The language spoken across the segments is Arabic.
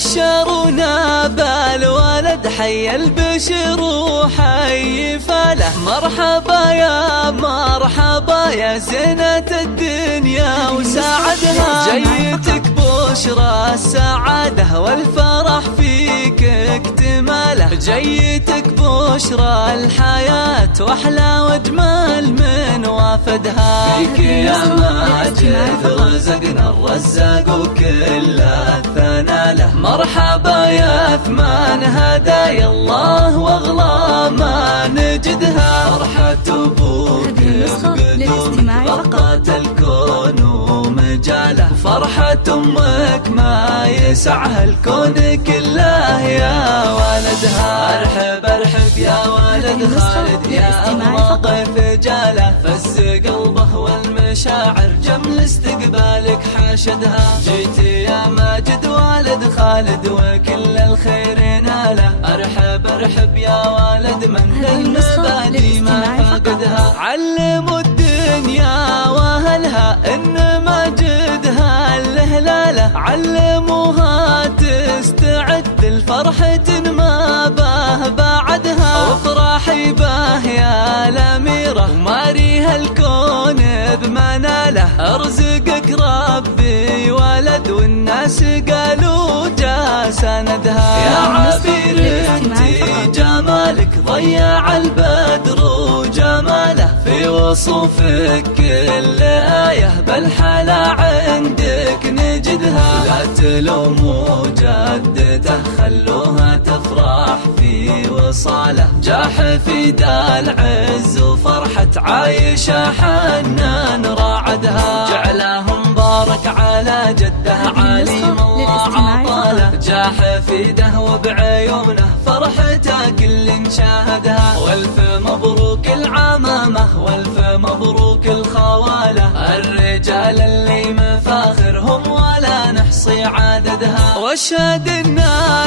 بشرونا بالولد حي البشر وحي فله. مرحبا يا مرحبا يا زينة الدنيا وسعدها، جيتك بشرى السعادة والفرح فيك اكتماله. جيتك بشرى الحياة واحلى واجمل من وافدها. فيك يا ماجد رزقنا الرزاق وكل الثنى له. مرحبا يا ثمان هدايا الله واغلى ما نجدها. فرحة ابوك بقدومك غطت الكون ومجاله. فرحة امك ما يسعها الكون كله يا ولدها. ارحب ارحب يا ولد خالد يا ضيف جاله. فز قلبه والمشاعر جمل استقبالك حاشدها. جيت يا ماجد والد خالد وكل الخير ناله. ارحب ارحب يا ولد من المبادئ ما فقدها. علموا الدنيا واهلها ان ماجدها الهلاله. علموها تستعد لفرحة ما به بعدها. وافرحي به يا الأميرة وماريها الكون بمناله. ارزقك ربي ولد والناس قالوا جا سندها. يا عبير انتي جمالك ضيع البدر وجماله. في وصوفك كل آية بالحلا عندك نجدها. لا تلوموا جدته خلوها تفرح في وصاله. جاح في دا العز وفرحة عايشة حنان راعدها. جعله مبارك على جده عليم الله عطاله. جاح في ده وبعيونه فرحته كل شاهدها. والف مبروك العمامة والف مبروك الخوالة. الرجال اللي مفاخرهم ولا نحصي عددها. واشهد ان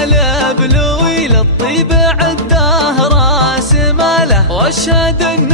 البلوي للطيب عده راس ماله. واشهد ان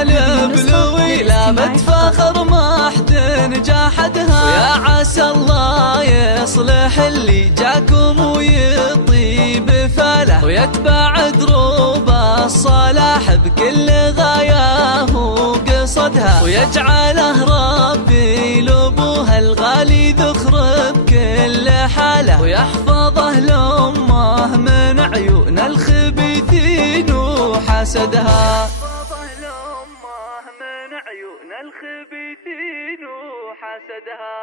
البلوي لا بتفاخر ما حد نجاحدها. ويا عسى الله يصلح اللي جاكم ويطيب فاله. ويتبع دروب الصلاح بكل غاياه وقصدها. ويجعله ربي لابوها الغالي ذخر بكل حاله. ويحفظه لامه من عيون الخبيثين وحسدها. يحفظه لامه من عيون الخبيثين وحسدها.